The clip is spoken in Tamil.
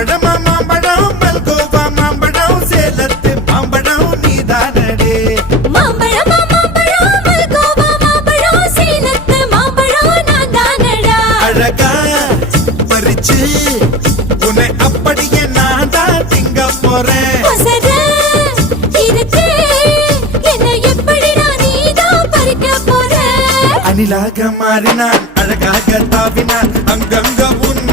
மாம்பழமா மாம்பழம் மல்கோவா மாம்பழம் சேலத்து மாம்பழம் நீதானடே மாம்பழமா மாம்பழம் மல்கோவா மாம்பழம் சேலத்து மாம்பழம் நான் தானடா அழகா பறிச்சு உன்னை அப்படியே நான் தான் திங்க போறேன் அணிலாக மாறினான் அழகாக தாவினான் அங்கங்க உன்